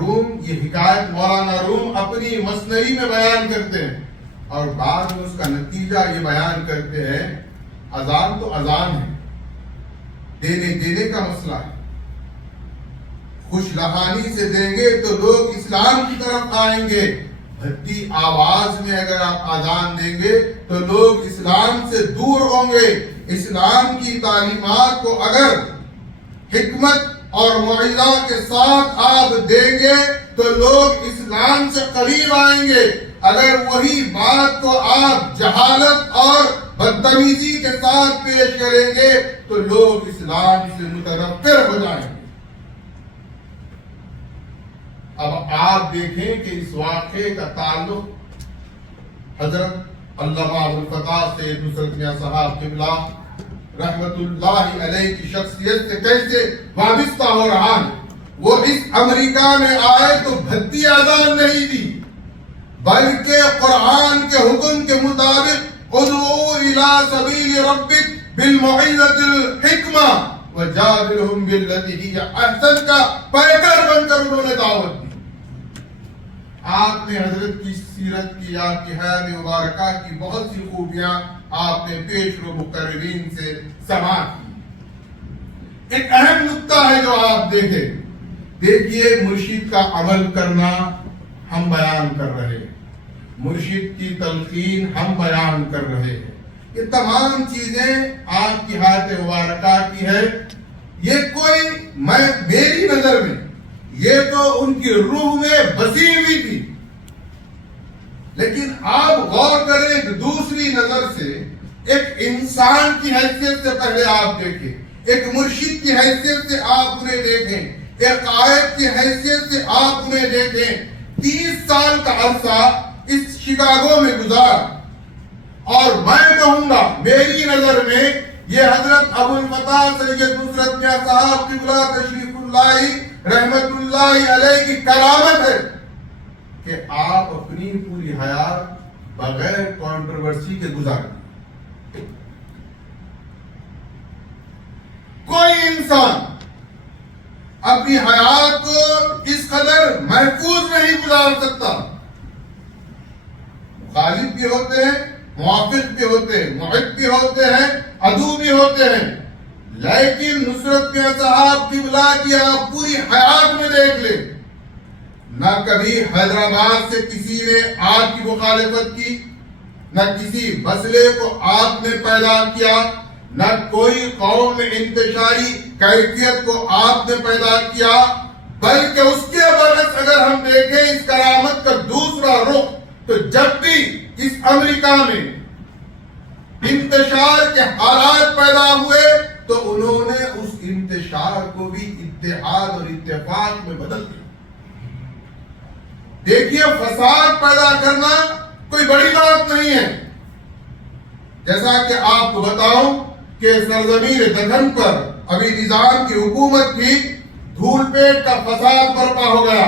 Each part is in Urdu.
روم یہ حکایت مولانا روم اپنی مثنوی میں بیان کرتے ہیں اور بعد میں اس کا نتیجہ یہ بیان کرتے ہیں اذان تو اذان ہے، دینے کا مسئلہ ہے، خوش لہانی سے دیں گے تو لوگ اسلام کی طرف آئیں گے، بھدی آواز میں اگر آپ اذان دیں گے تو لوگ اسلام سے دور ہوں گے۔ اسلام کی تعلیمات کو اگر حکمت اور موعظہ کے ساتھ آپ دیں گے تو لوگ اسلام سے قریب آئیں گے، اگر وہی بات کو آپ جہالت اور بدتمیزی کے ساتھ پیش کریں گے تو لوگ اسلام سے متنفر ہو جائیں گے۔ اب آپ دیکھیں کہ اس واقعے کا تعلق حضرت علامہ ابوالفتح سید نصرت میاں صاحب قبلہ رحمت اللہ علیہ کی شخصیت سے کیسے وابستہ ہو رہا ہے۔ وہ اس امریکہ میں آئے تو بھدی اذان نہیں دی، بلکہ قرآن کے حکم کے مطابق ادعو الی سبیل ربک بالموعظۃ الحکمہ وجادلہم باللتی ہی احسن کا پیکر بن کر انہوں نے دعوت دی۔ آپ نے حضرت کی سیرت کی یا کی حیات مبارکہ کی بہت سی خوبیاں آپ نے پیش رو مقررین سے سماعت کی۔ ایک اہم نکتہ ہے جو آپ دیکھیے مرشد کا عمل کرنا ہم بیان کر رہے ہیں، مرشد کی تلقین ہم بیان کر رہے ہیں، یہ تمام چیزیں آپ کی حیات مبارکہ کی ہے۔ یہ کوئی میری نظر میں یہ تو ان کی روح میں بسی ہوئی تھی، لیکن آپ غور کریں کہ دوسری نظر سے ایک انسان کی حیثیت سے پہلے آپ دیکھیں، ایک مرشد کی حیثیت سے آپ انہیں دیکھیں، ایک قائد کی حیثیت سے آپ انہیں دیکھیں۔ 30 سال کا عرصہ اس شکاگو میں گزارا اور میں کہوں گا میری نظر میں یہ حضرت ابوالفتح سید نصرت میاں صاحب قبلہ تشریف اللہ رحمت اللہ علیہ کی کرامت ہے کہ آپ اپنی پوری حیات بغیر کنٹروورسی کے گزاریں۔ کوئی انسان اپنی حیات کو اس قدر محفوظ نہیں گزار سکتا۔ مخالف بھی ہوتے ہیں، موافق بھی ہوتے ہیں، محب بھی ہوتے ہیں، عدو بھی ہوتے ہیں، لیکن نصرت میاں صاحب قبلہ کی آپ پوری حیات میں دیکھ لیں، نہ کبھی حیدرآباد سے کسی نے آپ کی مخالفت کی، نہ کسی مسئلے کو آپ نے پیدا کیا، نہ کوئی قوم میں انتشاری کیفیت کو آپ نے پیدا کیا، بلکہ اس کے برعکس اگر ہم دیکھیں اس کرامت کا دوسرا رخ تو جب بھی اس امریکہ میں انتشار کے حالات پیدا ہوئے تو انہوں نے اس انتشار کو بھی اتحاد اور اتفاق میں بدل دیا۔ دیکھیے فساد پیدا کرنا کوئی بڑی بات نہیں ہے، جیسا کہ آپ کو بتاؤں کہ سرزمین دکن پر ابھی نظام کی حکومت تھی، دھول پیٹ کا فساد برپا ہو گیا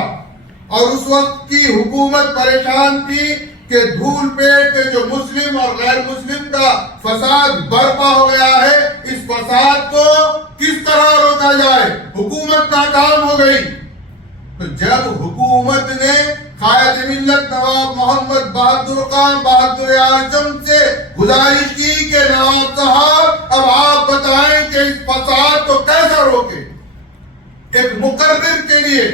اور اس وقت کی حکومت پریشان تھی کہ دھول پیٹ میں جو مسلم اور غیر مسلم کا فساد برپا ہو گیا ہے، اس فساد کو کس طرح روکا جائے، حکومت ناکام ہو گئی۔ تو جب حکومت نے قائد ملت نواب محمد بہادر خان بہادر اعظم سے گزارش کی کہ نواب صاحب اب آپ بتائیں کہ اس فساد کو کیسے روکیں۔ ایک مقرر کے لیے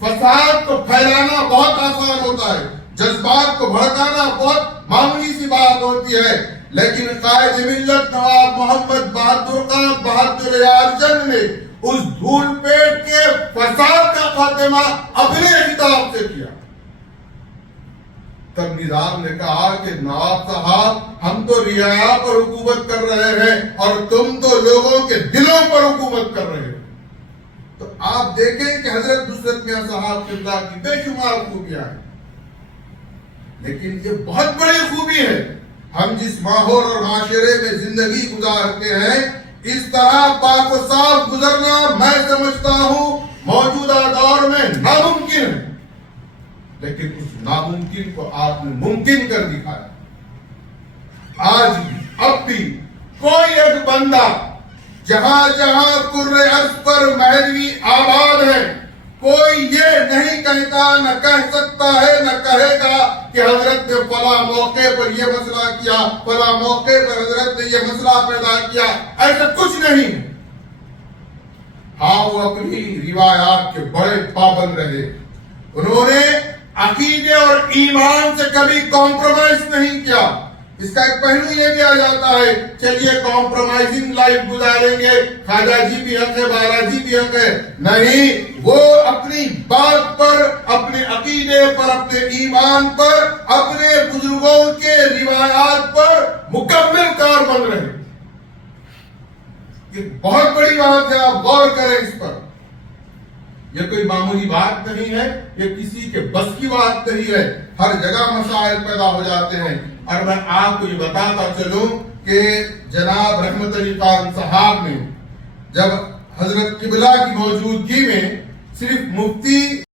فساد کو پھیلانا بہت آسان ہوتا ہے، جذبات کو بھڑکانا بہت معمولی سی بات ہوتی ہے، لیکن قائد ملت نواب محمد بہادر خان بہادر اعظم نے اس دھول پیٹ کے فساد کا خاتمہ اپنے خطاب سے کیا۔ تب نظام نے کہا کہ نواب صاحب ہم تو رعایا پر حکومت کر رہے ہیں اور تم تو لوگوں کے دلوں پر حکومت کر رہے ہو۔ تو آپ دیکھیں کہ حضرت نصرت میاں صاحب قبلہ کی بے شمار خوبیاں ہیں، لیکن یہ بہت بڑی خوبی ہے ہم جس ماحول اور معاشرے میں زندگی گزارتے ہیں اس طرح پاک و صاف گزرنا میں سمجھتا ہوں موجودہ دور میں ناممکن ہے، لیکن اس ناممکن کو آپ نے ممکن کر دکھایا۔ آج بھی اب بھی کوئی ایک بندہ جہاں جہاں کرۂ ارض پر مہدوی آباد ہے کوئی یہ نہیں کہتا، نہ کہہ سکتا ہے، نہ کہے گا کہ حضرت نے فلاں موقع پر یہ مسئلہ کیا، فلاں موقع پر حضرت نے یہ مسئلہ پیدا کیا، ایسا کچھ نہیں۔ ہاں وہ اپنی روایات کے بڑے پابند رہے، انہوں نے عقیدے اور ایمان سے کبھی کمپرومائز نہیں کیا۔ اس کا ایک پہلو یہ بھی آ جاتا ہے، چلیے کمپرومائزنگ لائف گزاریں گے، خواجہ جی بھی حق ہے، بالا جی بھی حق ہے، نہیں، وہ اپنی بات پر، اپنے عقیدے پر، اپنے ایمان پر، اپنے بزرگوں کے روایات پر مکمل کاربند رہے۔ یہ بہت بڑی بات ہے، آپ غور کریں اس پر۔ یہ کوئی معمولی بات نہیں ہے، یہ کسی کے بس کی بات نہیں ہے، ہر جگہ مسائل پیدا ہو جاتے ہیں۔ اور میں آپ کو یہ بتاتا چلوں کہ جناب رحمت علی خان صاحب نے جب حضرت قبلہ کی موجودگی میں صرف مفتی